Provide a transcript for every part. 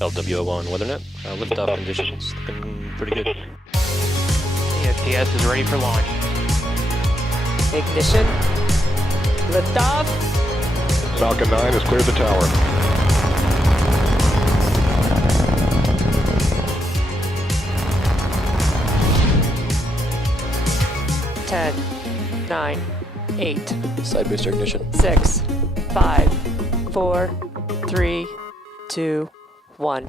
LWO1 WeatherNet. Liftoff conditions looking pretty good. ESPS is ready for launch. Ignition. Liftoff. Falcon 9 has cleared the tower. Ten, 9, 8, Side booster ignition. 6, 5, 4, 3, 2, 1.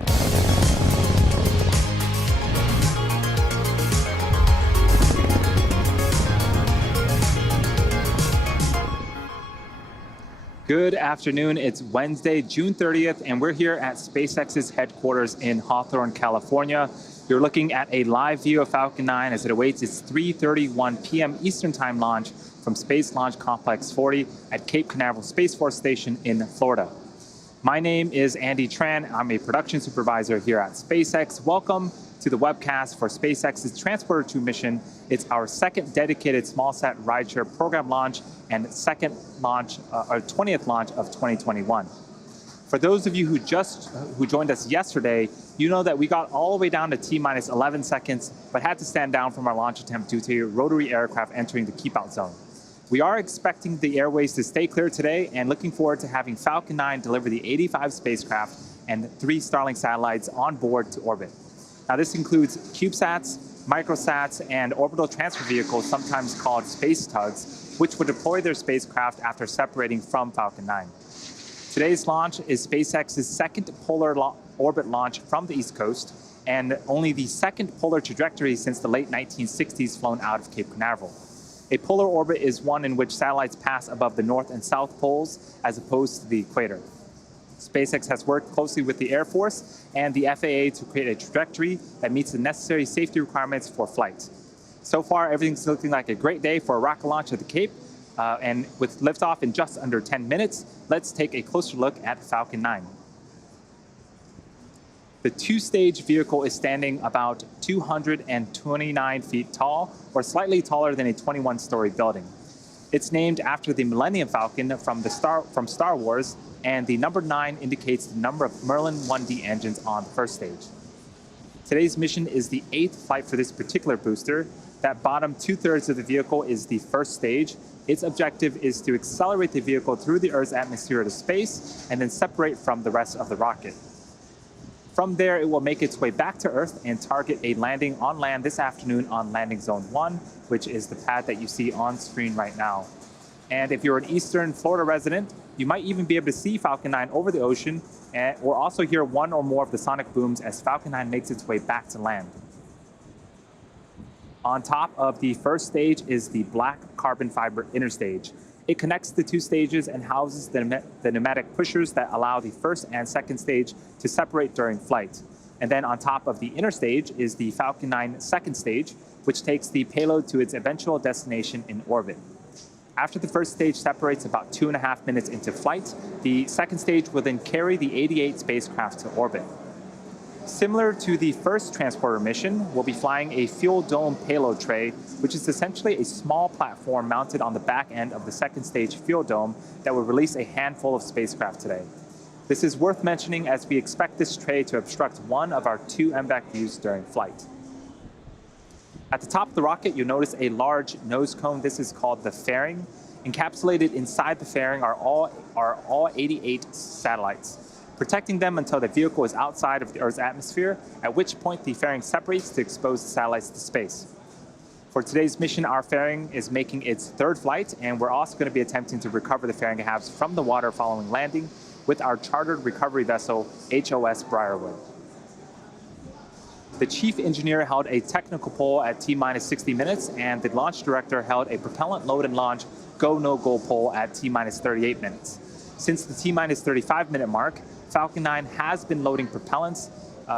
Good afternoon. It's Wednesday, June 30th, and we're here at SpaceX's headquarters in Hawthorne, California. You're looking at a live view of Falcon 9 as it awaits its 3:31 p.m. Eastern Time launch from Space Launch Complex 40 at Cape Canaveral Space Force Station in Florida. My name is Andy Tran. I'm a production supervisor here at SpaceX. Welcome to the webcast for SpaceX's Transporter 2 mission. It's our second dedicated smallsat rideshare program launch and second launch, or 20th launch of 2021. For those of you who joined us yesterday, you know that we got all the way down to T-minus 11 seconds, but had to stand down from our launch attempt due to rotary aircraft entering the keep-out zone. We are expecting the airways to stay clear today and looking forward to having Falcon 9 deliver the 85 spacecraft and 3 Starlink satellites on board to orbit. Now this includes CubeSats, microsats, and orbital transfer vehicles, sometimes called space tugs, which will deploy their spacecraft after separating from Falcon 9. Today's launch is SpaceX's second polar orbit launch from the East Coast, and only the second polar trajectory since the late 1960s flown out of Cape Canaveral. A polar orbit is one in which satellites pass above the North and South poles as opposed to the equator. SpaceX has worked closely with the Air Force and the FAA to create a trajectory that meets the necessary safety requirements for flight. So far, everything's looking like a great day for a rocket launch at the Cape, and with liftoff in just under 10 minutes, let's take a closer look at Falcon 9. The 2-stage vehicle is standing about 229 feet tall, or slightly taller than a 21-story building. It's named after the Millennium Falcon from Star Wars, and the number 9 indicates the number of Merlin 1D engines on the first stage. Today's mission is the 8th flight for this particular booster. That bottom 2/3 of the vehicle is the first stage. Its objective is to accelerate the vehicle through the Earth's atmosphere to space and then separate from the rest of the rocket. From there, it will make its way back to Earth and target a landing on land this afternoon on Landing Zone 1, which is the pad that you see on screen right now. And if you're an Eastern Florida resident, you might even be able to see Falcon 9 over the ocean, or also hear one or more of the sonic booms as Falcon 9 makes its way back to land. On top of the first stage is the black carbon fiber inner stage. It connects the 2 stages and houses the pneumatic pushers that allow the first and second stage to separate during flight. And then on top of the inner stage is the Falcon 9 second stage, which takes the payload to its eventual destination in orbit. After the first stage separates about 2.5 minutes into flight, the second stage will then carry the 88 spacecraft to orbit. Similar to the first transporter mission, we'll be flying a fuel dome payload tray, which is essentially a small platform mounted on the back end of the second stage fuel dome that will release a handful of spacecraft today. This is worth mentioning as we expect this tray to obstruct one of our 2 MVAC views during flight. At the top of the rocket, you'll notice a large nose cone. This is called the fairing. Encapsulated inside the fairing are all 88 satellites, protecting them until the vehicle is outside of the Earth's atmosphere, at which point the fairing separates to expose the satellites to space. For today's mission, our fairing is making its 3rd flight, and we're also going to be attempting to recover the fairing halves from the water following landing with our chartered recovery vessel, HOS Briarwood. The chief engineer held a technical poll at T-minus 60 minutes, and the launch director held a propellant load and launch go-no-go poll at T-minus 38 minutes. Since the T-minus 35-minute mark, Falcon 9 has been loading propellants.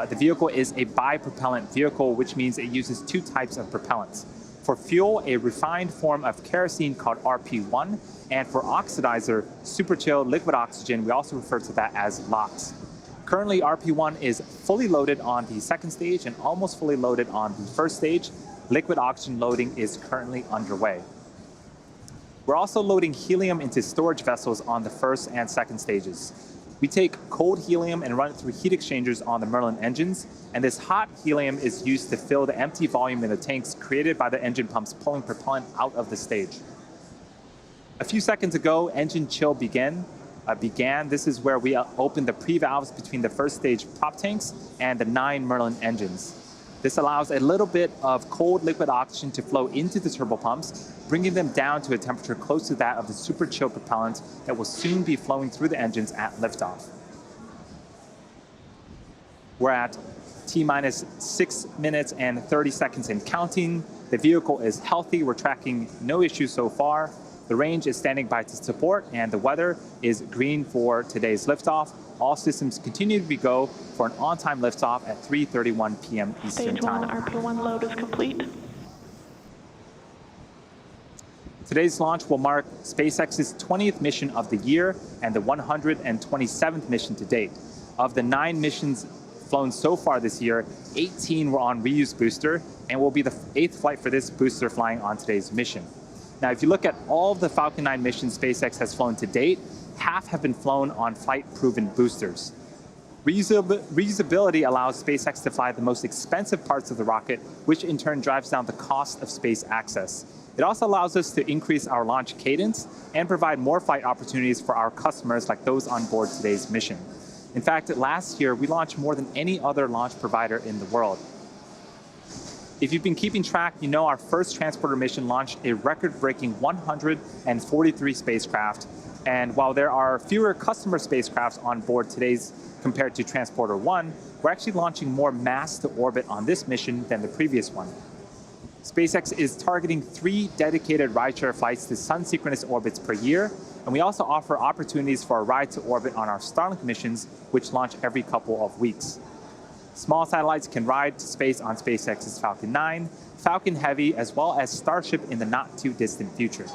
The vehicle is a bipropellant vehicle, which means it uses 2 types of propellants. For fuel, a refined form of kerosene called RP1, and for oxidizer, superchill liquid oxygen, we also refer to that as LOX. Currently, RP1 is fully loaded on the second stage and almost fully loaded on the first stage. Liquid oxygen loading is currently underway. We're also loading helium into storage vessels on the first and second stages. We take cold helium and run it through heat exchangers on the Merlin engines, and this hot helium is used to fill the empty volume in the tanks created by the engine pumps pulling propellant out of the stage. A few seconds ago, engine chill began. This is where we opened the pre-valves between the first stage prop tanks and the 9 Merlin engines. This allows a little bit of cold liquid oxygen to flow into the turbopumps, bringing them down to a temperature close to that of the super chill propellant that will soon be flowing through the engines at liftoff. We're at T-minus 6 minutes and 30 seconds and counting. The vehicle is healthy. We're tracking no issues so far. The range is standing by to support, and the weather is green for today's liftoff. All systems continue to be go for an on-time liftoff at 3:31 p.m. Eastern Stage 1 Time. RP1 load is complete. Today's launch will mark SpaceX's 20th mission of the year and the 127th mission to date. Of the 9 missions flown so far this year, 18 were on reuse booster and will be the 8th flight for this booster flying on today's mission. Now, if you look at all of the Falcon 9 missions SpaceX has flown to date, half have been flown on flight-proven boosters. Reusability allows SpaceX to fly the most expensive parts of the rocket, which in turn drives down the cost of space access. It also allows us to increase our launch cadence and provide more flight opportunities for our customers like those on board today's mission. In fact, last year, we launched more than any other launch provider in the world. If you've been keeping track, you know our first transporter mission launched a record-breaking 143 spacecraft. And while there are fewer customer spacecrafts on board today's compared to Transporter 1, we're actually launching more mass to orbit on this mission than the previous one. SpaceX is targeting 3 dedicated rideshare flights to sun-synchronous orbits per year, and we also offer opportunities for a ride to orbit on our Starlink missions, which launch every couple of weeks. Small satellites can ride to space on SpaceX's Falcon 9, Falcon Heavy, as well as Starship in the not-too-distant future.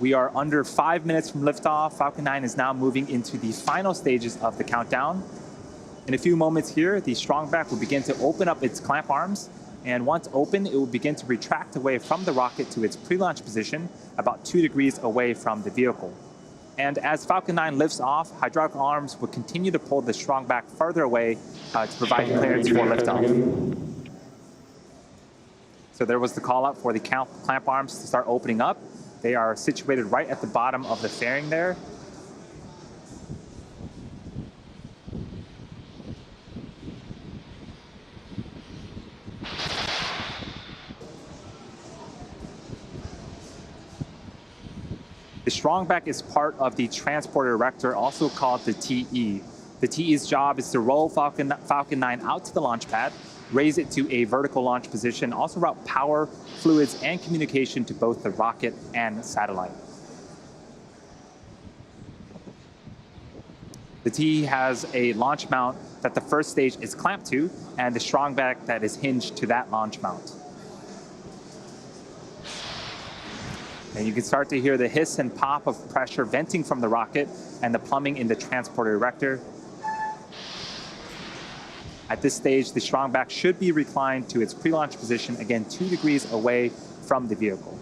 We are under 5 minutes from liftoff. Falcon 9 is now moving into the final stages of the countdown. In a few moments here, the strongback will begin to open up its clamp arms, and once open, it will begin to retract away from the rocket to its pre-launch position, about 2 degrees away from the vehicle. And as Falcon 9 lifts off, hydraulic arms will continue to pull the strongback further away to provide clearance for liftoff. So there was the call out for the clamp arms to start opening up. They are situated right at the bottom of the fairing there. The strongback is part of the transporter erector, also called the TE. The TE's job is to roll Falcon 9 out to the launch pad, raise it to a vertical launch position, also route power, fluids, and communication to both the rocket and satellite. The TE has a launch mount that the first stage is clamped to, and the strongback that is hinged to that launch mount. And you can start to hear the hiss and pop of pressure venting from the rocket and the plumbing in the transporter erector. At this stage, the strongback should be reclined to its pre-launch position, again 2 degrees away from the vehicle.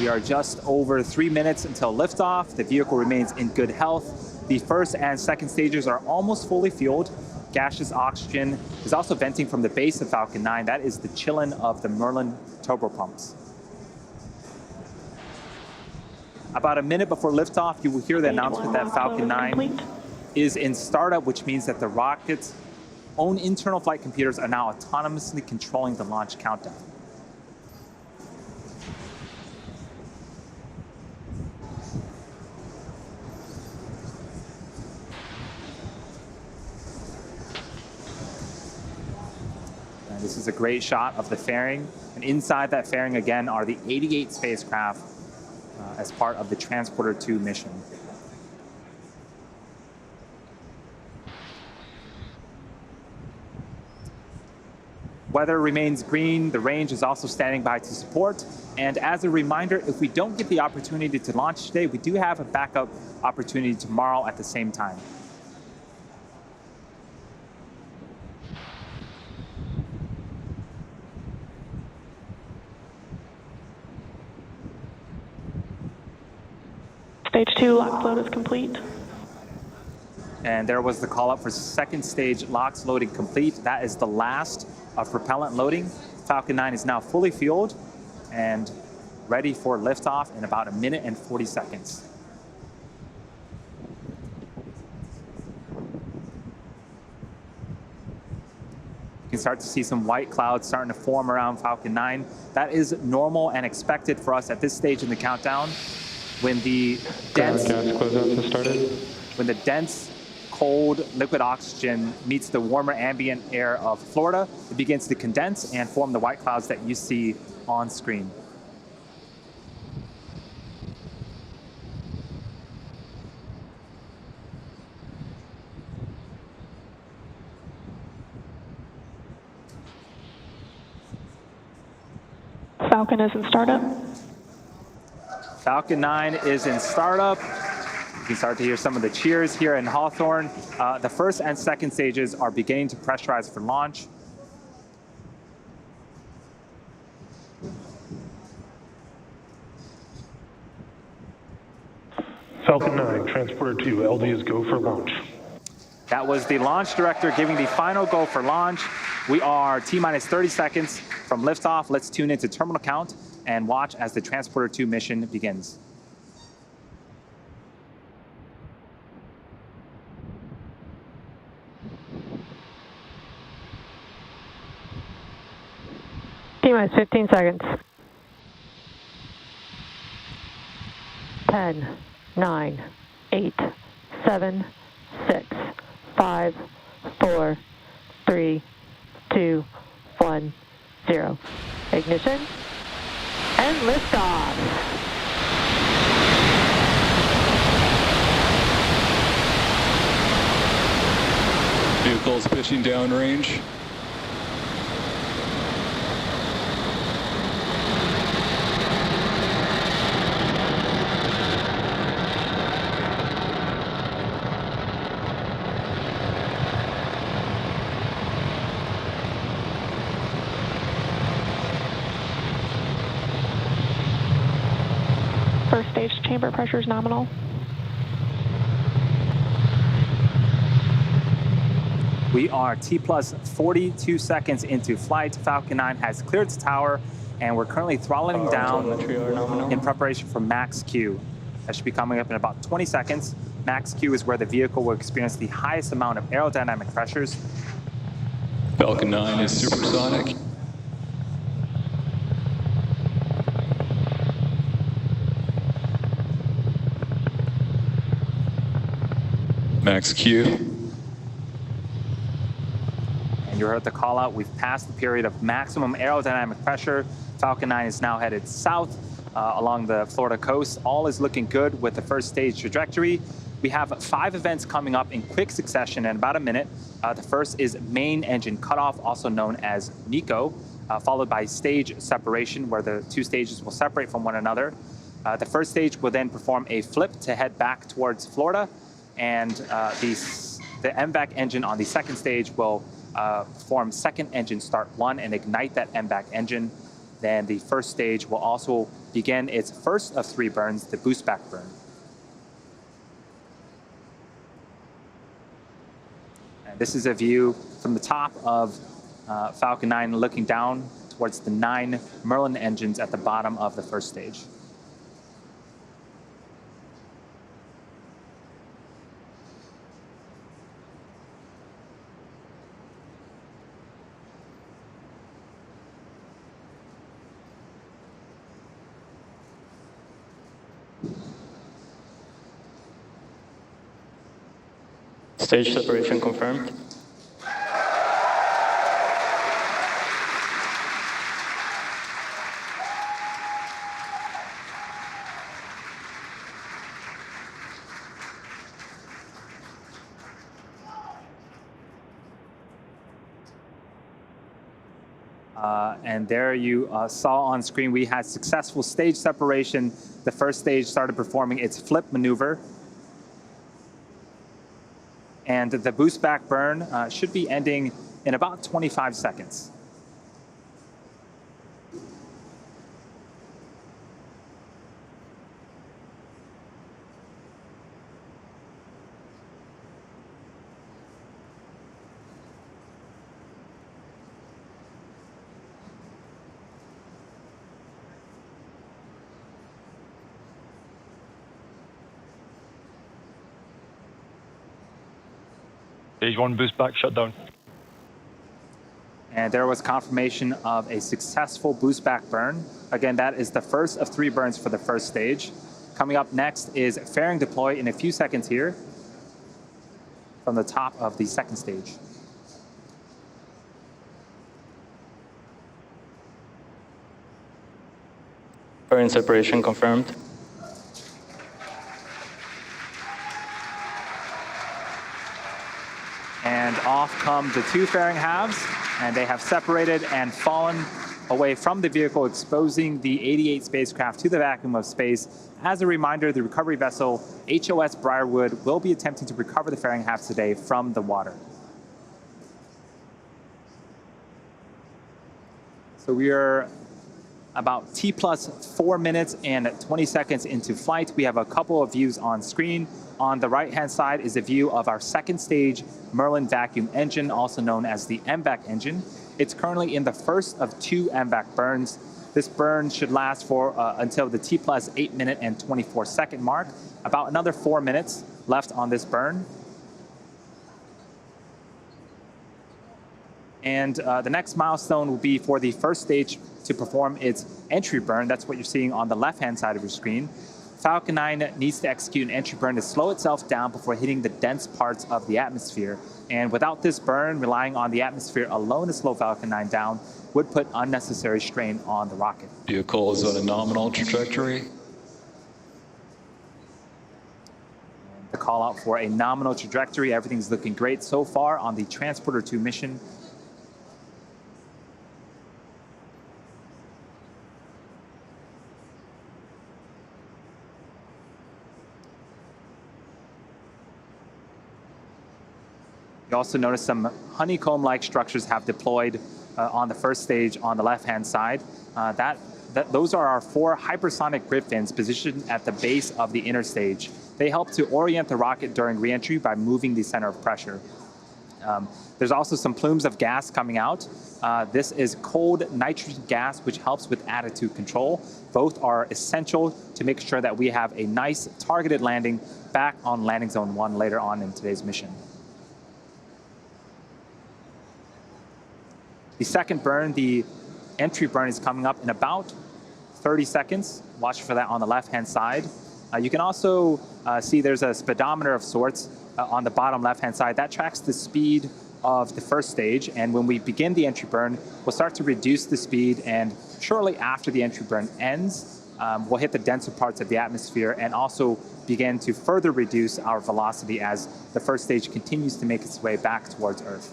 We are just over 3 minutes until liftoff. The vehicle remains in good health. The first and second stages are almost fully fueled. Gaseous oxygen is also venting from the base of Falcon 9. That is the chillin of the Merlin turbopumps. About a minute before liftoff, you will hear the announcement that Falcon 9 is in startup, which means that the rocket's own internal flight computers are now autonomously controlling the launch countdown. This is a great shot of the fairing, and inside that fairing again are the 88 spacecraft as part of the Transporter 2 mission. Weather remains green, the range is also standing by to support, and as a reminder, if we don't get the opportunity to launch today, we do have a backup opportunity tomorrow at the same time. Stage 2 lock load is complete. And there was the call up for second stage LOX loading complete. That is the last of propellant loading. Falcon 9 is now fully fueled and ready for liftoff in about 1 minute and 40 seconds. You can start to see some white clouds starting to form around Falcon 9. That is normal and expected for us at this stage in the countdown. When the dense, cold liquid oxygen meets the warmer ambient air of Florida, it begins to condense and form the white clouds that you see on screen. Falcon is in startup. Falcon 9 is in startup. You can start to hear some of the cheers here in Hawthorne. The first and second stages are beginning to pressurize for launch. Falcon 9, Transporter 2, LD is go for launch. That was the launch director giving the final go for launch. We are T-minus 30 seconds from liftoff. Let's tune into terminal count and watch as the Transporter 2 mission begins. T-minus 15 seconds. 10, 9, 8, 7, 6, 5, 4, 3, 2, 1, 0. Ignition and liftoff. Vehicles pitching downrange. First stage chamber pressure is nominal. We are T-plus 42 seconds into flight. Falcon 9 has cleared the tower, and we're currently throttling down in preparation for max Q. That should be coming up in about 20 seconds. Max Q is where the vehicle will experience the highest amount of aerodynamic pressures. Falcon 9 is supersonic. Max Q. And you heard the call out. We've passed the period of maximum aerodynamic pressure. Falcon 9 is now headed south along the Florida coast. All is looking good with the first stage trajectory. We have 5 events coming up in quick succession in about a minute. The first is main engine cutoff, also known as MECO, followed by stage separation, where the 2 stages will separate from one another. The first stage will then perform a flip to head back towards Florida, and the MVAC engine on the second stage will perform second engine start 1 and ignite that MVAC engine. Then the first stage will also begin its first of 3 burns, the boost back burn. And this is a view from the top of Falcon 9 looking down towards the 9 Merlin engines at the bottom of the first stage. Stage separation confirmed. And there you saw on screen, we had successful stage separation. The first stage started performing its flip maneuver. And the boost back burn should be ending in about 25 seconds. Stage 1 boost back shutdown. And there was confirmation of a successful boost back burn. Again, that is the first of 3 burns for the first stage. Coming up next is fairing deploy in a few seconds here from the top of the second stage. Burn separation confirmed. And off come the 2 fairing halves, and they have separated and fallen away from the vehicle, exposing the 88 spacecraft to the vacuum of space. As a reminder, the recovery vessel HOS Briarwood will be attempting to recover the fairing halves today from the water. So we are about T plus 4 minutes and 20 seconds into flight. We have a couple of views on screen. On the right-hand side is a view of our second stage Merlin vacuum engine, also known as the MVAC engine. It's currently in the first of 2 MVAC burns. This burn should last for until the T plus 8 minute and 24 second mark. About another 4 minutes left on this burn. And the next milestone will be for the first stage to perform its entry burn. That's what you're seeing on the left-hand side of your screen. Falcon 9 needs to execute an entry burn to slow itself down before hitting the dense parts of the atmosphere. And without this burn, relying on the atmosphere alone to slow Falcon 9 down would put unnecessary strain on the rocket. Vehicle is on a nominal trajectory. The call out for a nominal trajectory. Everything's looking great so far on the Transporter 2 mission. You also notice some honeycomb-like structures have deployed on the first stage on the left-hand side. Those are our 4 hypersonic grid fins positioned at the base of the inner stage. They help to orient the rocket during re-entry by moving the center of pressure. There's also some plumes of gas coming out. This is cold nitrogen gas, which helps with attitude control. Both are essential to make sure that we have a nice targeted landing back on landing zone 1 later on in today's mission. The second burn, the entry burn, is coming up in about 30 seconds. Watch for that on the left-hand side. You can also see there's a speedometer of sorts on the bottom left-hand side. That tracks the speed of the first stage. And when we begin the entry burn, we'll start to reduce the speed. And shortly after the entry burn ends, we'll hit the denser parts of the atmosphere and also begin to further reduce our velocity as the first stage continues to make its way back towards Earth.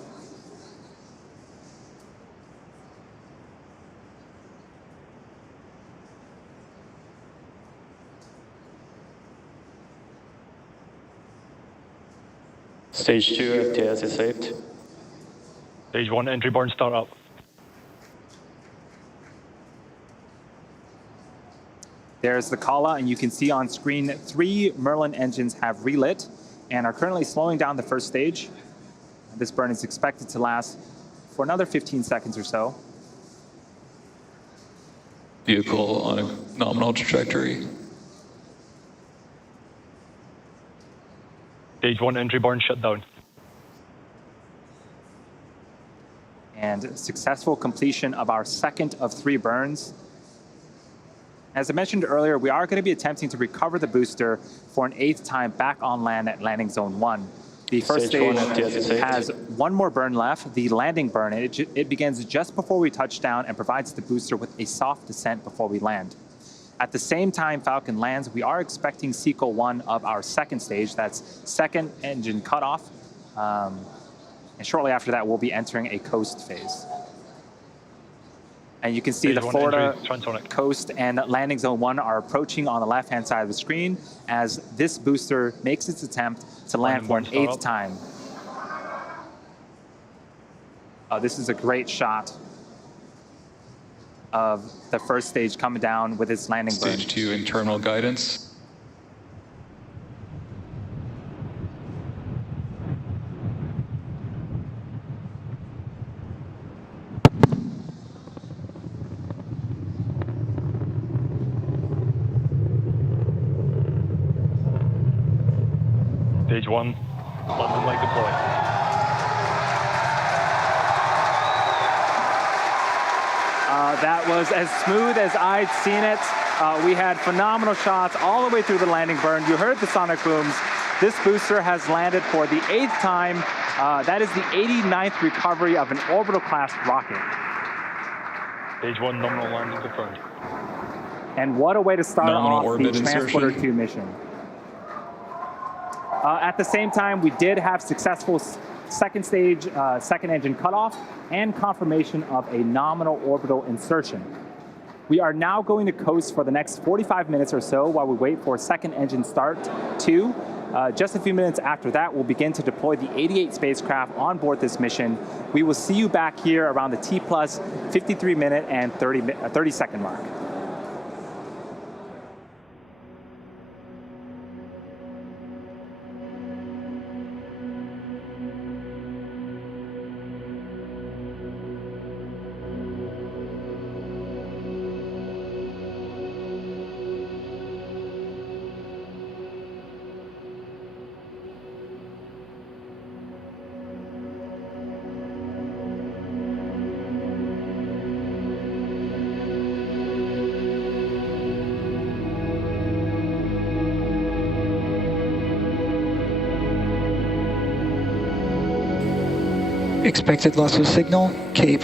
Stage 2 FTS is saved. Stage 1 entry burn start up. There's the call out, and you can see on screen 3 Merlin engines have relit and are currently slowing down the first stage. This burn is expected to last for another 15 seconds or so. Vehicle on a nominal trajectory. Stage 1 entry burn shut down. And successful completion of our second of 3 burns. As I mentioned earlier, we are going to be attempting to recover the booster for an 8th time back on land at landing zone 1. The first stage has 1 more burn left, the landing burn. It begins just before we touch down and provides the booster with a soft descent before we land. At the same time Falcon lands, we are expecting Sequel 1 of our second stage. That's second engine cutoff. And shortly after that, we'll be entering a coast phase. And you can see the Florida coast and landing zone 1 are approaching on the left-hand side of the screen as this booster makes its attempt to land for an 8th time. This is a great shot of the first stage coming down with its landing burn. Stage 2 internal guidance. Stage 1, London light deploy. That was as smooth as I'd seen it. We had phenomenal shots all the way through the landing burn. You heard the sonic booms. This booster has landed for the 8th time. That is the 89th recovery of an orbital class rocket. Stage 1 nominal landing confirmed. And what a way to start Nominal off the orbit Transporter insertion. 2 mission. At the same time, we did have successful second stage, second engine cutoff, and confirmation of a nominal orbital insertion. We are now going to coast for the next 45 minutes or so while we wait for second engine start 2. Just a few minutes after that, we'll begin to deploy the 88 spacecraft on board this mission. We will see you back here around the T plus 53 minute and 30 second mark. Expected loss of signal, Cape.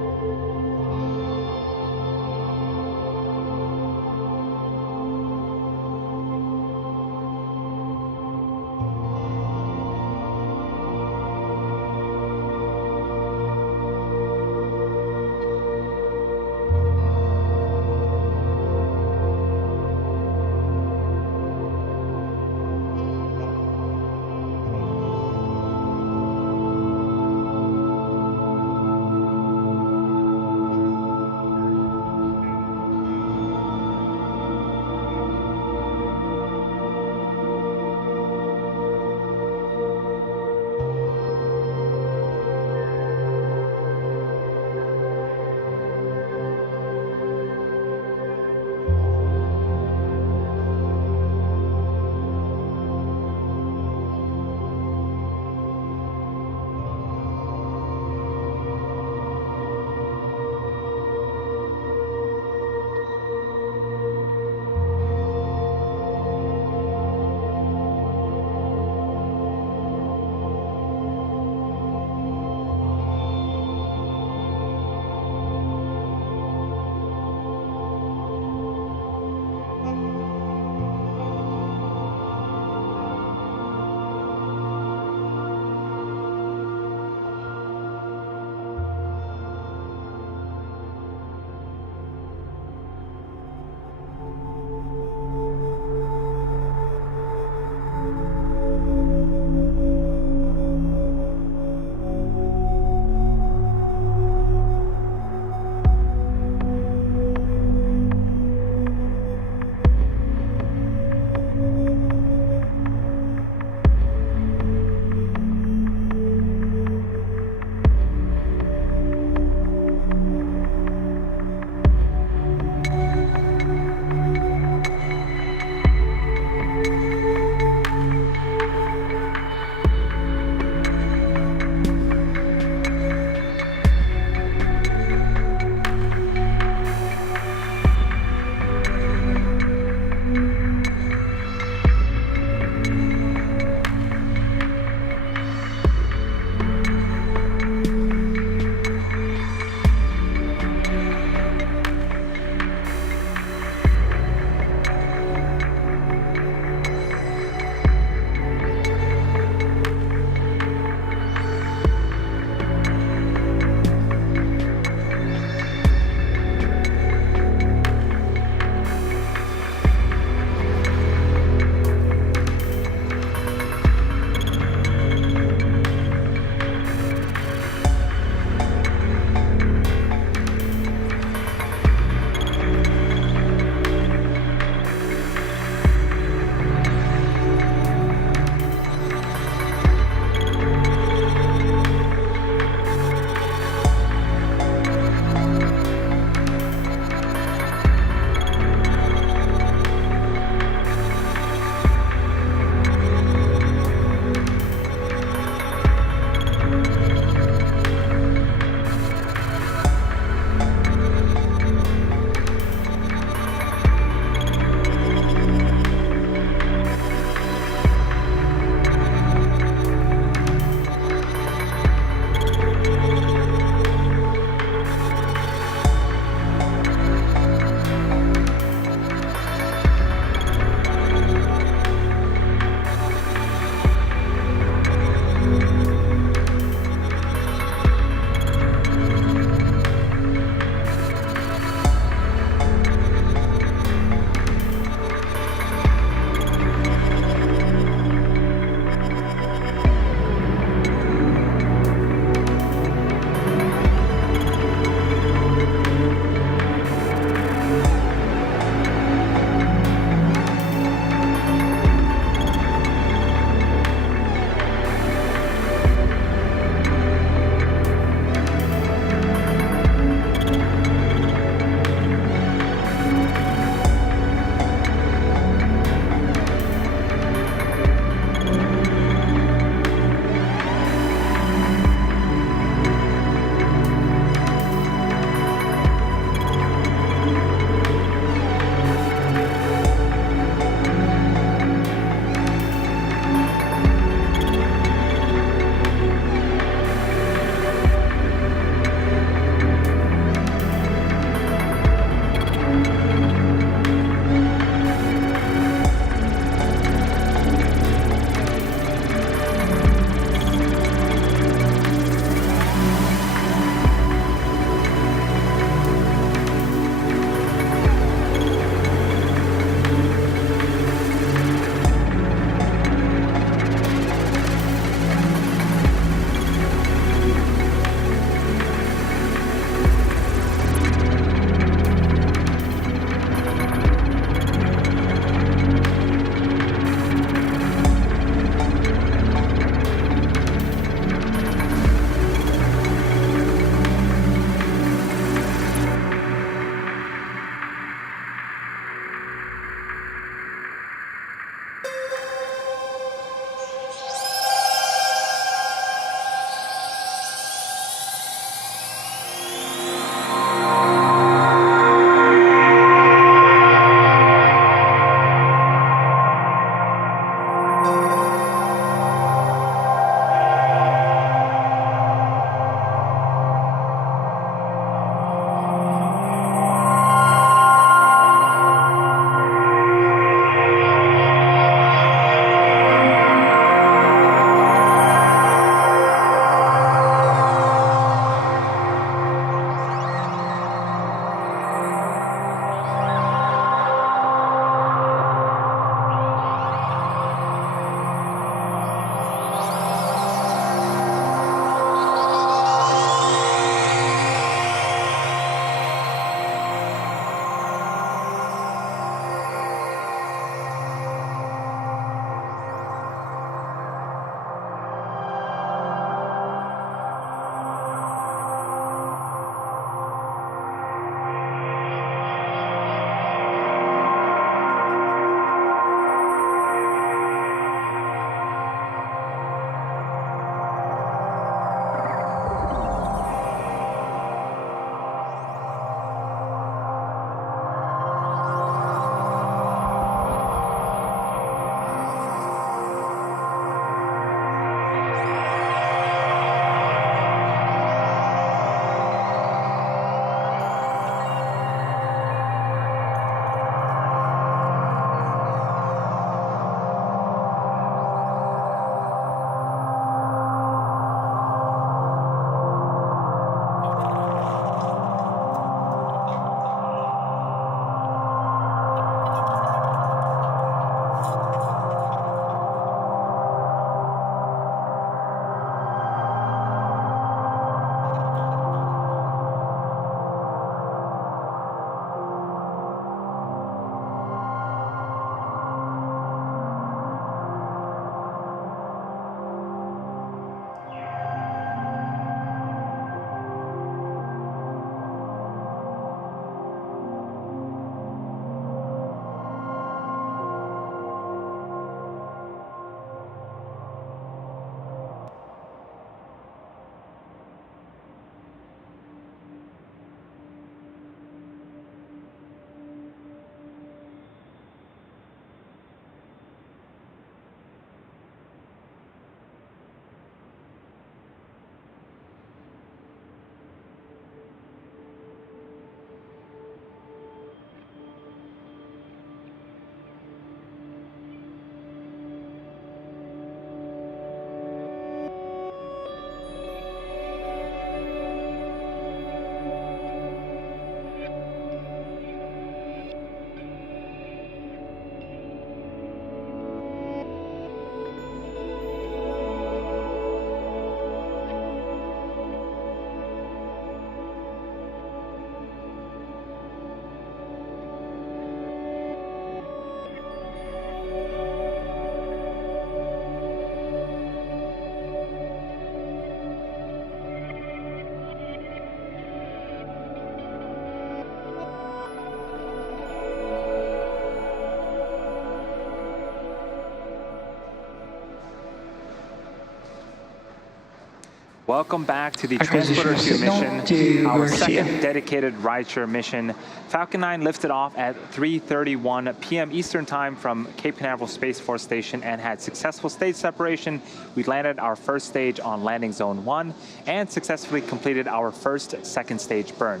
Welcome back to the Acquisition Transporter 2 signal mission, to our Garcia. second dedicated rideshare mission. Falcon 9 lifted off at 3:31 p.m. Eastern Time from Cape Canaveral Space Force Station and had successful stage separation. We landed our first stage on landing zone 1 and successfully completed our first second stage burn.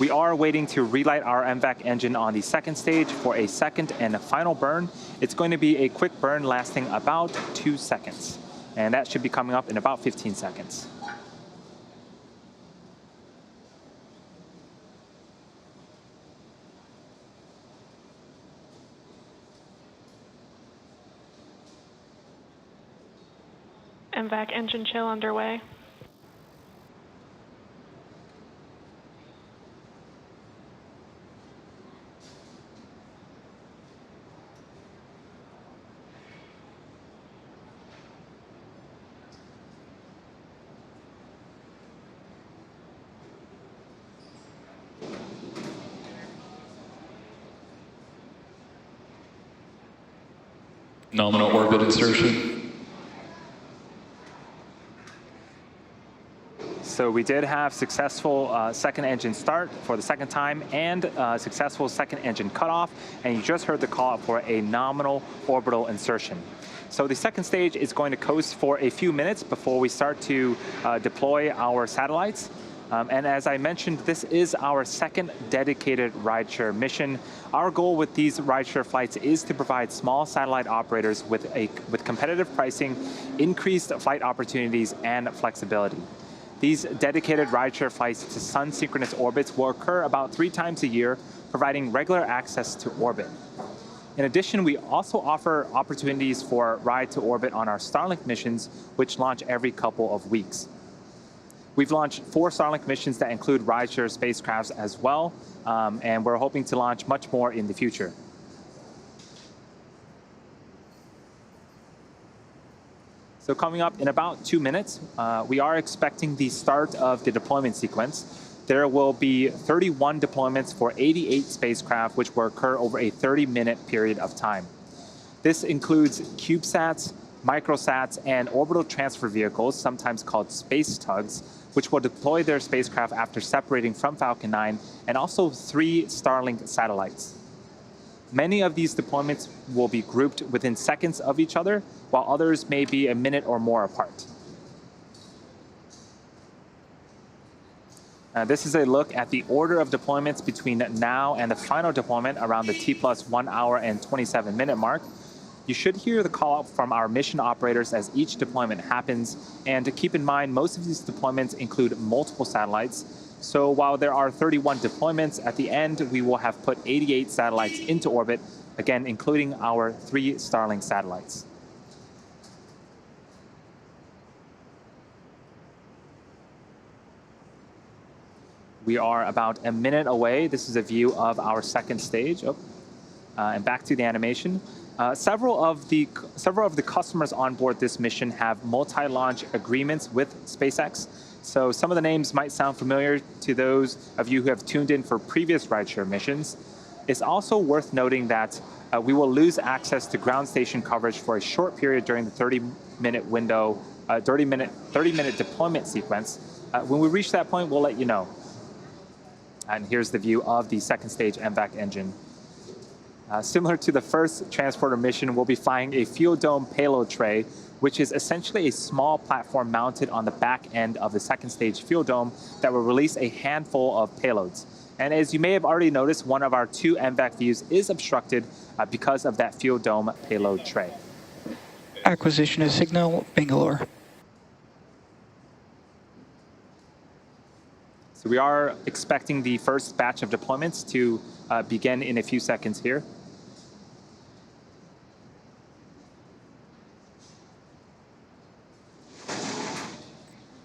We are waiting to relight our MVAC engine on the second stage for a second and final burn. It's going to be a quick burn lasting about 2 seconds. And that should be coming up in about 15 seconds. MVAC engine chill underway. Nominal orbit insertion. So we did have successful second engine start for the second time and successful second engine cutoff, and you just heard the call for a nominal orbital insertion. So the second stage is going to coast for a few minutes before we start to deploy our satellites. And as I mentioned, this is our second dedicated rideshare mission. Our goal with these rideshare flights is to provide small satellite operators with competitive pricing, increased flight opportunities, and flexibility. These dedicated rideshare flights to sun-synchronous orbits will occur about 3 times a year, providing regular access to orbit. In addition, we also offer opportunities for ride to orbit on our Starlink missions, which launch every couple of weeks. We've launched 4 Starlink missions that include rideshare spacecrafts as well, and we're hoping to launch much more in the future. So coming up in about 2 minutes, we are expecting the start of the deployment sequence. There will be 31 deployments for 88 spacecraft, which will occur over a 30-minute period of time. This includes CubeSats, microsats, and orbital transfer vehicles, sometimes called space tugs, which will deploy their spacecraft after separating from Falcon 9, and also 3 Starlink satellites. Many of these deployments will be grouped within seconds of each other, while others may be a minute or more apart. This is a look at the order of deployments between now and the final deployment around the T+1 hour and 27-minute mark. You should hear the call out from our mission operators as each deployment happens. And to keep in mind, most of these deployments include multiple satellites. So while there are 31 deployments, at the end, we will have put 88 satellites into orbit, again, including our 3 Starlink satellites. We are about a minute away. This is a view of our second stage. And back to the animation. Several of the customers on board this mission have multi-launch agreements with SpaceX. So some of the names might sound familiar to those of you who have tuned in for previous rideshare missions. It's also worth noting that we will lose access to ground station coverage for a short period during the 30-minute window, 30-minute deployment sequence. When we reach that point, we'll let you know. And here's the view of the second stage MVAC engine. Similar to the first transporter mission, we'll be flying a fuel dome payload tray, which is essentially a small platform mounted on the back end of the second stage fuel dome that will release a handful of payloads. And as you may have already noticed, one of our 2 MVAC views is obstructed because of that fuel dome payload tray. Acquisition of signal, Bangalore. So we are expecting the first batch of deployments to begin in a few seconds here.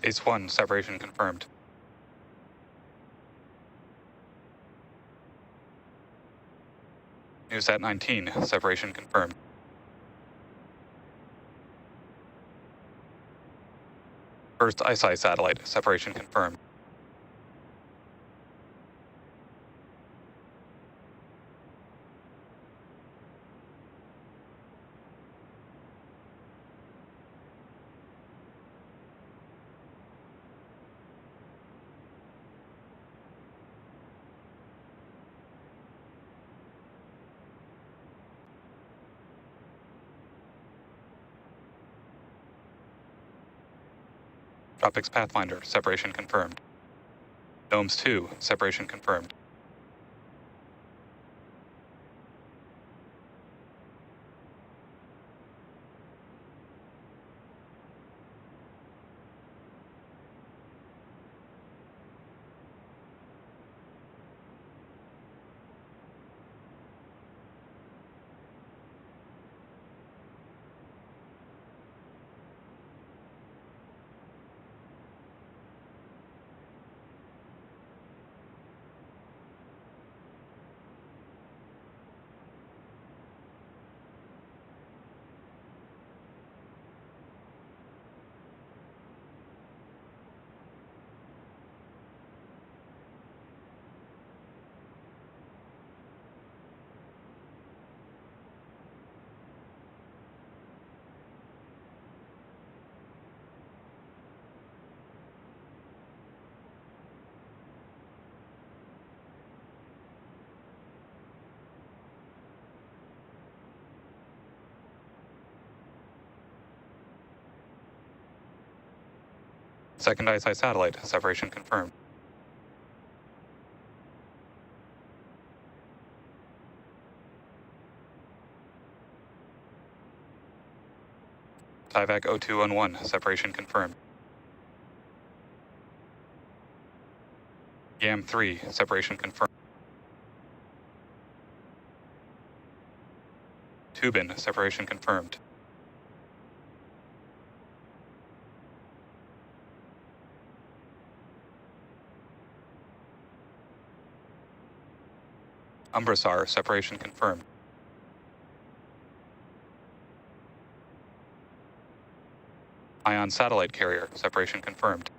Base 1, separation confirmed. NewSat 19, separation confirmed. First ISI satellite, separation confirmed. Tropics Pathfinder, separation confirmed. Gnomes 2, separation confirmed. Second ISI satellite, separation confirmed. Tyvac 0211, separation confirmed. YAM 3, separation confirmed. Tubin, separation confirmed. Umbrasar, separation confirmed. Ion satellite carrier, separation confirmed.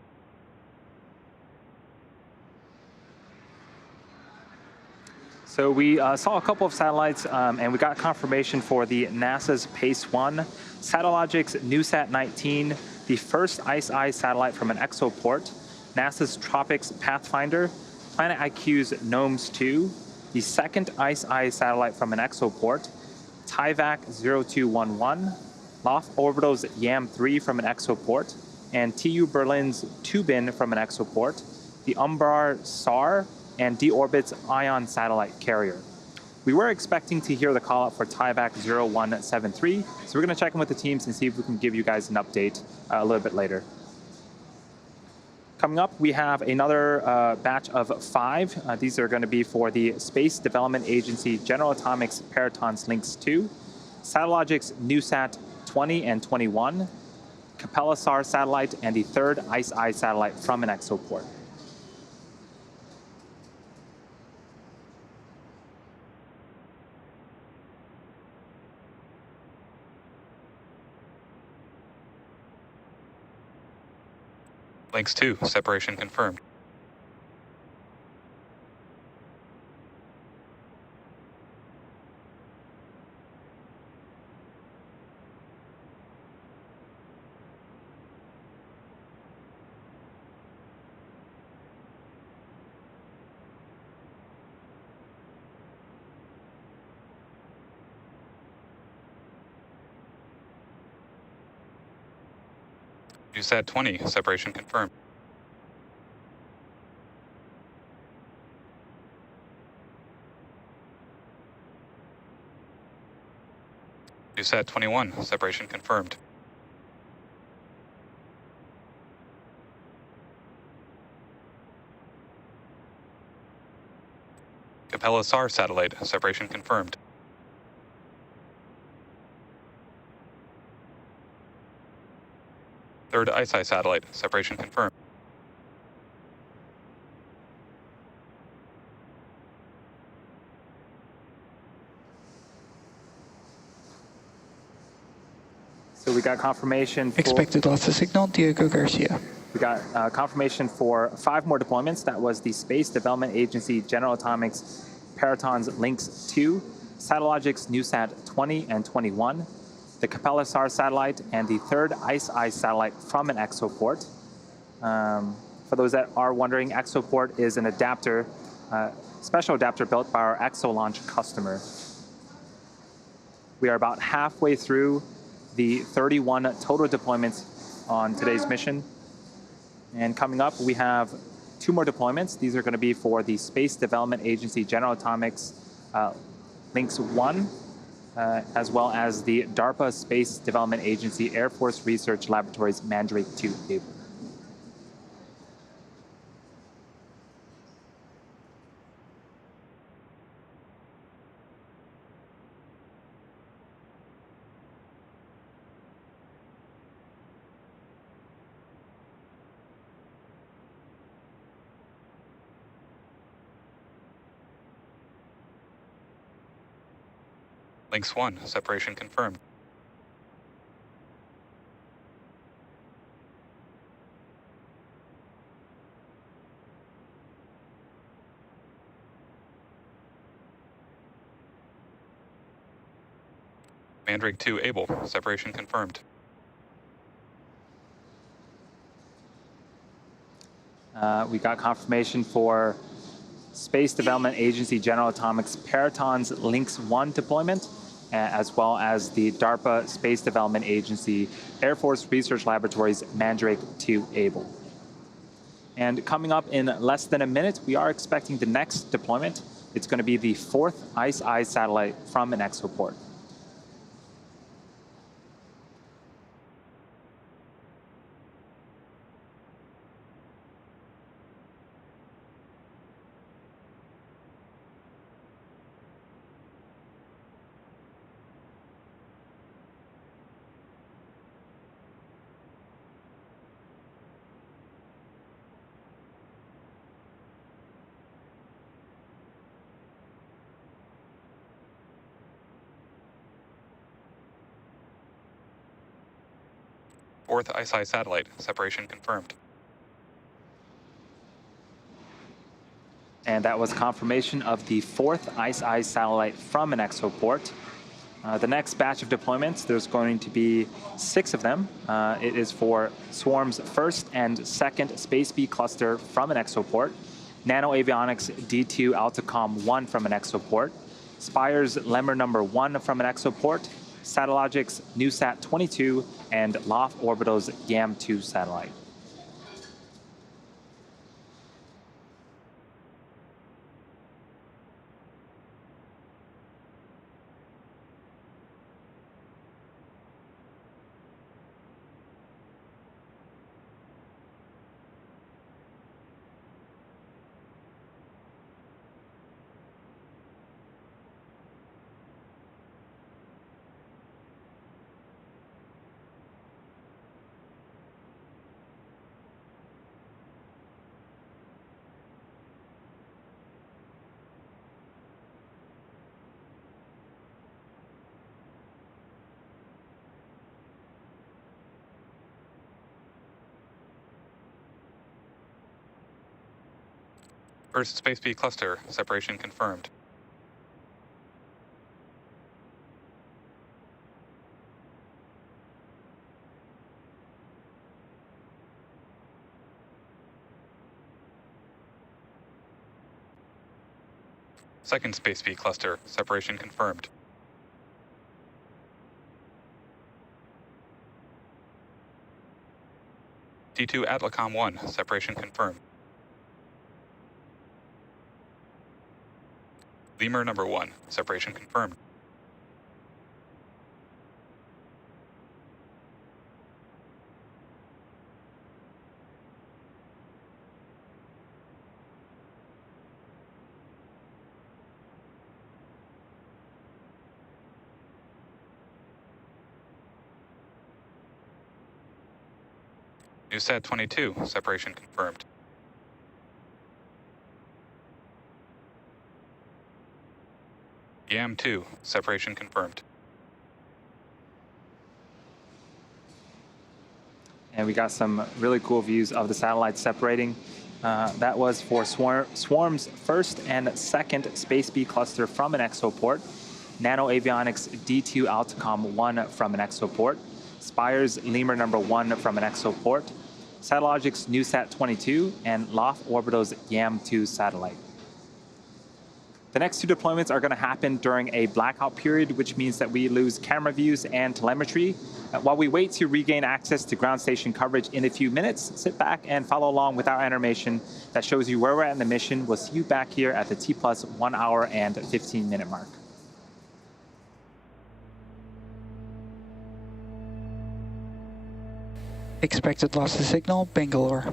So we saw a couple of satellites, and we got confirmation for the NASA's PACE-1, Satellogics NewSat 19, the first ICE-I satellite from an exoport, NASA's Tropics Pathfinder, Planet IQ's Gnomes 2, the second ICE-I satellite from an exoport, Tyvac 0211, Loft Orbital's YAM 3 from an exoport, and TU Berlin's Tubin from an exoport, the Umbrar SAR, and D-Orbit's Ion satellite carrier. We were expecting to hear the call out for Tyvac 0173, so we're going to check in with the teams and see if we can give you guys an update a little bit later. Coming up, we have another batch of 5. These are going to be for the Space Development Agency General Atomics Peritons Lynx 2, Satellogics NewSat 20 and 21, Capella SAR satellite, and the third ICE-I satellite from an exoport. Lynx 2, separation confirmed. USAT 20, separation confirmed. USAT 21, separation confirmed. Capella SAR satellite, separation confirmed. Third ICE-I satellite, separation confirmed. So we got confirmation for... Expected loss of signal, Diego Garcia. We got confirmation for 5 more deployments. That was the Space Development Agency General Atomics Peritons Lynx 2, Satellogics NewSat 20 and 21, the Capella SAR satellite, and the third ICE-I satellite from an exoport. For those that are wondering, exoport is an adapter, special adapter built by our ExoLaunch customer. We are about halfway through the 31 total deployments on today's mission. And coming up, we have 2 more deployments. These are going to be for the Space Development Agency General Atomics Lynx 1, as well as the DARPA Space Development Agency Air Force Research Laboratories Mandrake 2 Able. Lynx 1, separation confirmed. Mandrake 2 able, separation confirmed. We got confirmation for Space Development Agency General Atomics Paraton's Lynx 1 deployment, as well as the DARPA Space Development Agency Air Force Research Laboratories Mandrake 2 able. And coming up in less than a minute, we are expecting the next deployment. It's going to be the 4th ICE-I satellite from an exoport. Fourth ICE-I satellite, separation confirmed. And that was confirmation of the 4th ICE-I satellite from an exoport. The next batch of deployments, there's going to be 6 of them. It is for Swarm's 1st and 2nd Space B cluster from an exoport, NanoAvionics D2 Altacom 1 from an exoport, Spire's Lemur number 1 from an exoport, Satellogic's NewSat 22, and Loft Orbital's YAM2 satellite. First Space B cluster, separation confirmed. Second Space B cluster, separation confirmed. D2 Atlacom 1, separation confirmed. Lemur number 1, separation confirmed. NewSat 22, separation confirmed. YAM2, separation confirmed. And we got some really cool views of the satellites separating. That was for Swarm's 1st and 2nd Space B cluster from an exoport, NanoAvionics D2 Altacom 1 from an exoport, Spire's Lemur number 1 from an exoport, Satellogic's NewSat 22, and Loft Orbital's YAM2 satellite. The next two deployments are going to happen during a blackout period, which means that we lose camera views and telemetry. While we wait to regain access to ground station coverage in a few minutes, sit back and follow along with our animation that shows you where we're at in the mission. We'll see you back here at the T+ 1 hour and 15-minute mark. Expected loss of signal, Bangalore.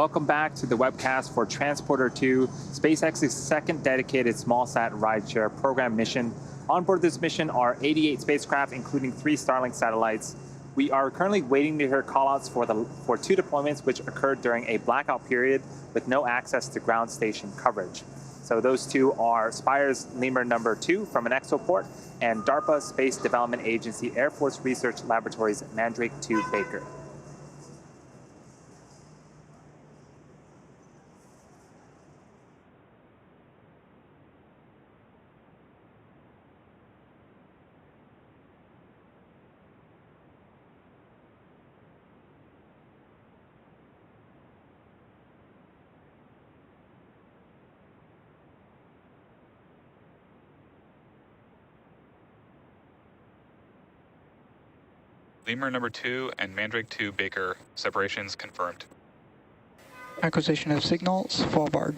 Welcome back to the webcast for Transporter 2, SpaceX's second dedicated smallsat rideshare program mission. On board this mission are 88 spacecraft, including 3 Starlink satellites. We are currently waiting to hear callouts for 2 deployments which occurred during a blackout period with no access to ground station coverage. So those 2 are Spire's Lemur number 2 from an exoport and DARPA Space Development Agency Air Force Research Laboratories Mandrake 2 Baker. Lemur number 2 and Mandrake 2 Baker, separations confirmed. Acquisition of signal, Svalbard.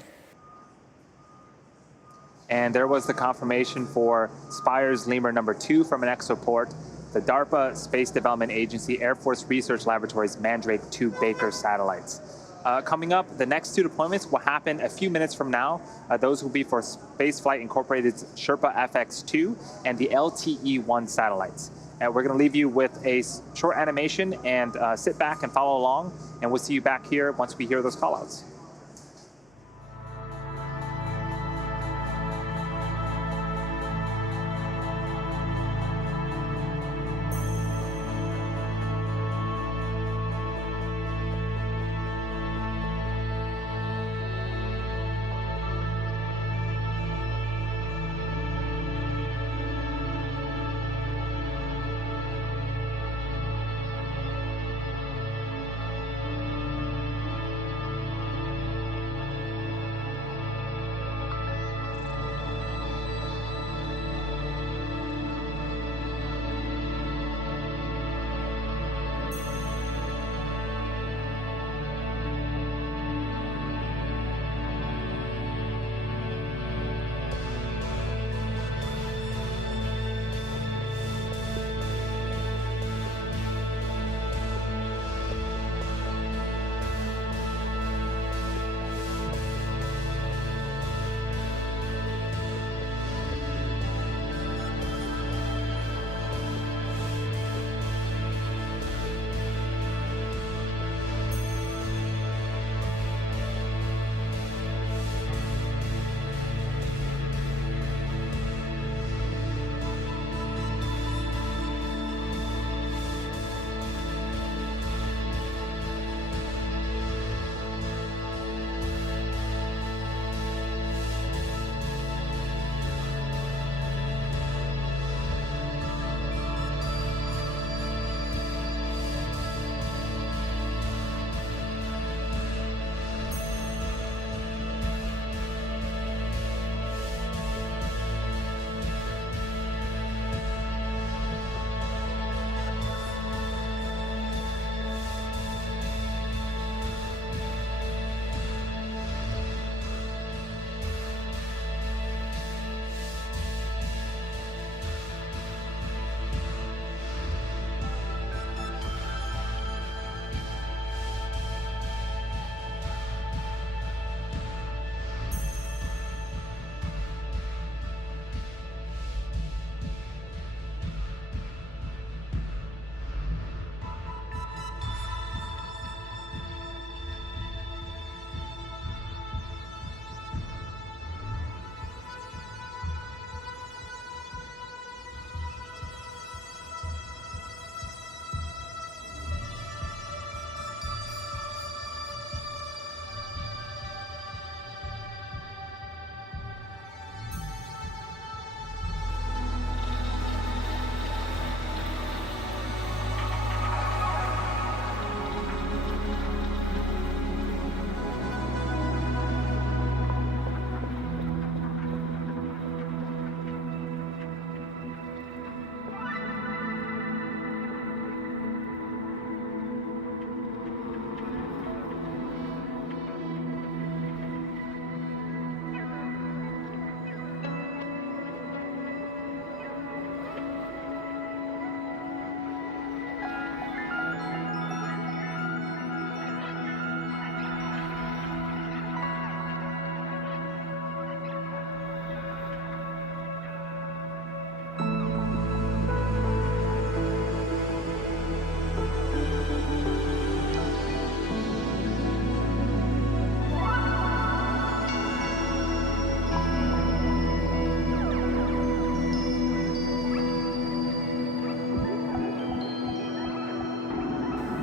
And there was the confirmation for Spire's Lemur number 2 from an exoport, the DARPA Space Development Agency Air Force Research Laboratories Mandrake 2 Baker satellites. Coming up, the next 2 deployments will happen a few minutes from now. Those will be for Spaceflight Incorporated's Sherpa FX2 and the LTE-1 satellites. And we're going to leave you with a short animation and sit back and follow along, and we'll see you back here once we hear those callouts.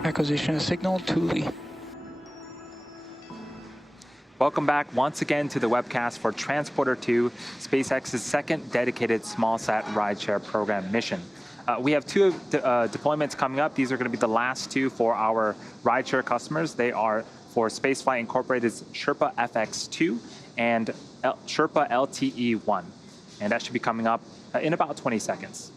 Acquisition of signal, Thule. Welcome back once again to the webcast for Transporter 2, SpaceX's second dedicated small-sat rideshare program mission. We have two deployments coming up. These are going to be the last two for our rideshare customers. They are for Spaceflight Incorporated's Sherpa FX2 and Sherpa LTE-1. And that should be coming up in about 20 seconds.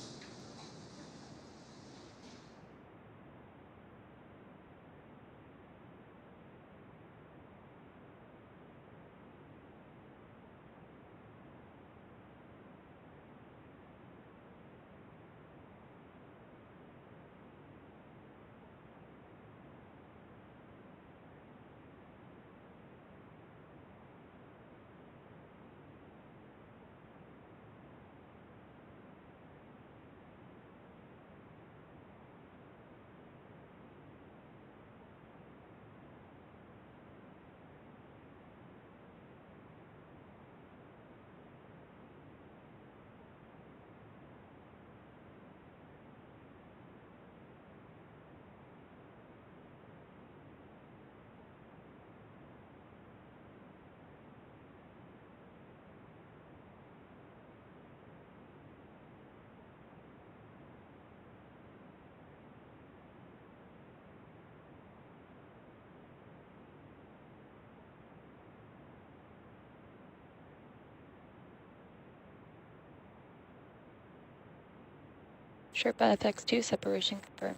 Sherpa FX2 separation confirmed.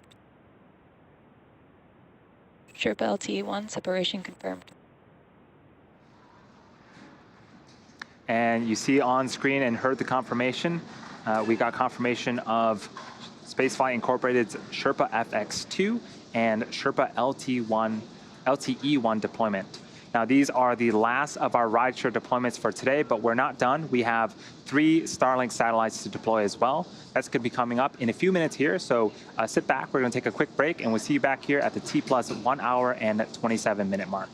Sherpa LTE-1 separation confirmed. And you see on screen and heard the confirmation. We got confirmation of Spaceflight Incorporated's Sherpa FX2 and Sherpa LTE-1 deployment. Now, these are the last of our rideshare deployments for today, but we're not done. We have 3 Starlink satellites to deploy as well. That's going to be coming up in a few minutes here, so sit back. We're going to take a quick break, and we'll see you back here at the T plus 1 hour and 27-minute mark.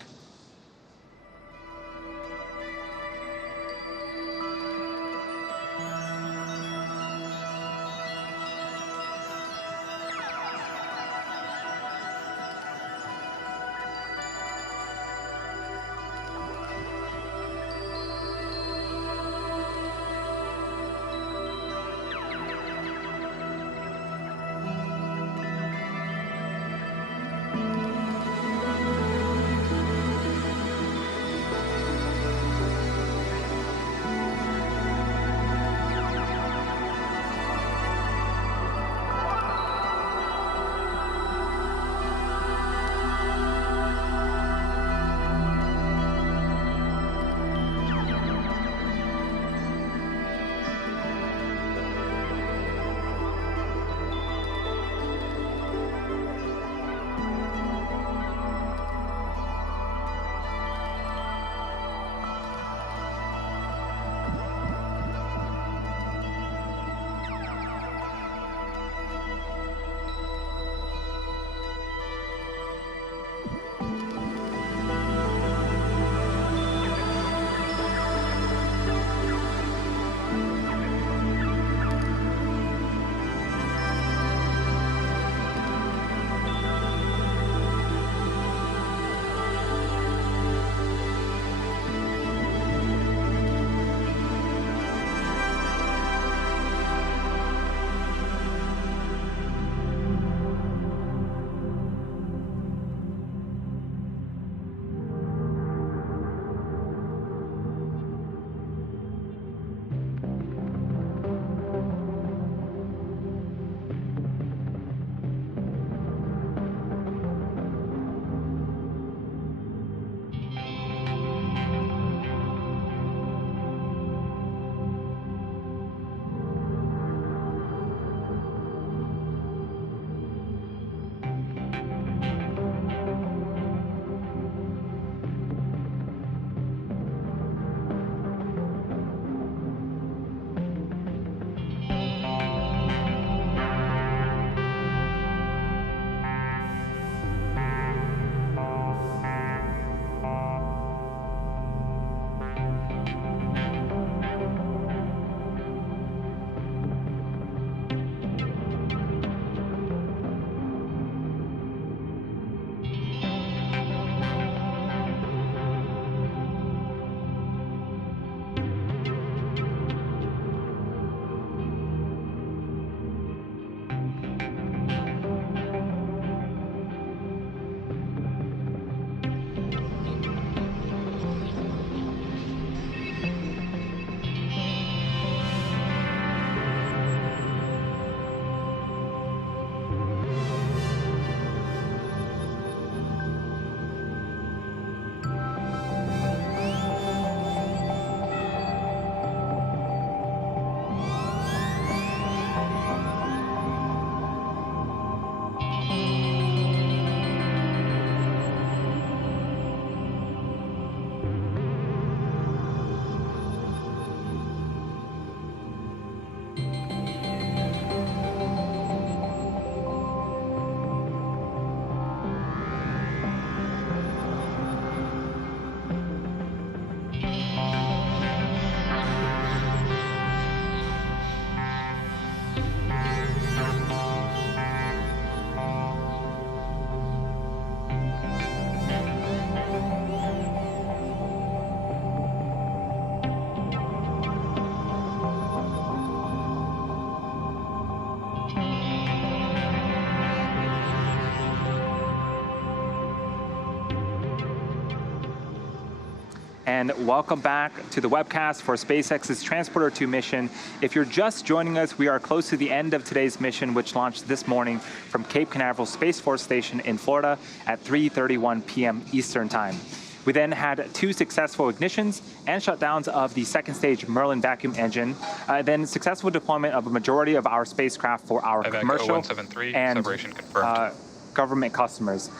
and welcome back to the webcast for SpaceX's Transporter-2 mission. If you're just joining us, we are close to the end of today's mission, which launched this morning from Cape Canaveral Space Force Station in Florida at 3:31 p.m. Eastern Time. We then had 2 successful ignitions and shutdowns of the second stage Merlin vacuum engine, then successful deployment of a majority of our spacecraft for our commercial 0173, and separation confirmed. Government customers.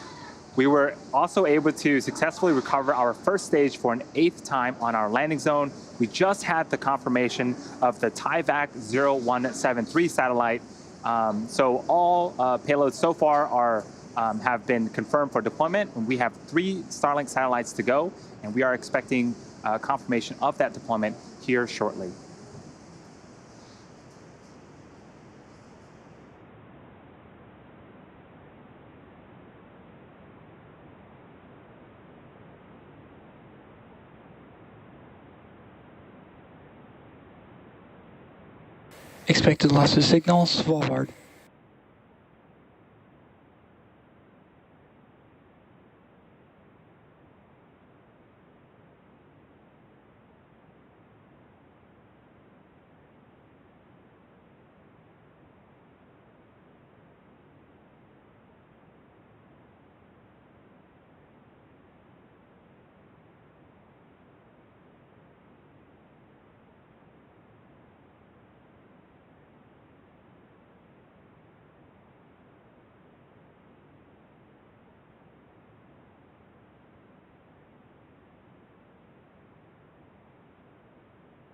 We were also able to successfully recover our first stage for an 8th time on our landing zone. We just had the confirmation of the TIVAC 0173 satellite. So all payloads so far are have been confirmed for deployment. And we have 3 Starlink satellites to go, and we are expecting confirmation of that deployment here shortly. Expected loss of signal, Svalbard.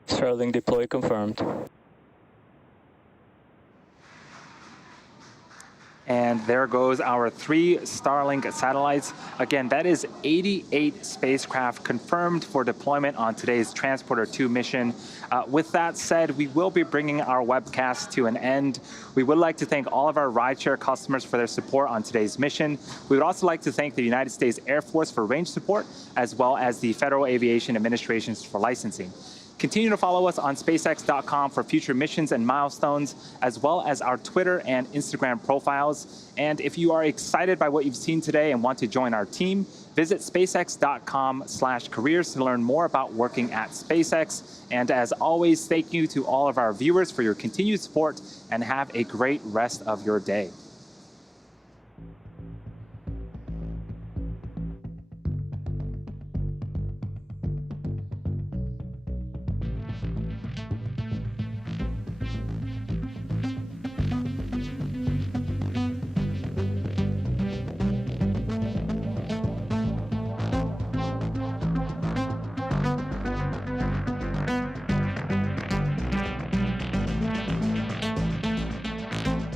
Starlink deploy confirmed. And there goes our 3 Starlink satellites. Again, that is 88 spacecraft confirmed for deployment on today's Transporter-2 mission. With that said, we will be bringing our webcast to an end. We would like to thank all of our rideshare customers for their support on today's mission. We would also like to thank the United States Air Force for range support, as well as the Federal Aviation Administration for licensing. Continue to follow us on SpaceX.com for future missions and milestones, as well as our Twitter and Instagram profiles. And if you are excited by what you've seen today and want to join our team, visit SpaceX.com/careers to learn more about working at SpaceX. And as always, thank you to all of our viewers for your continued support, and have a great rest of your day.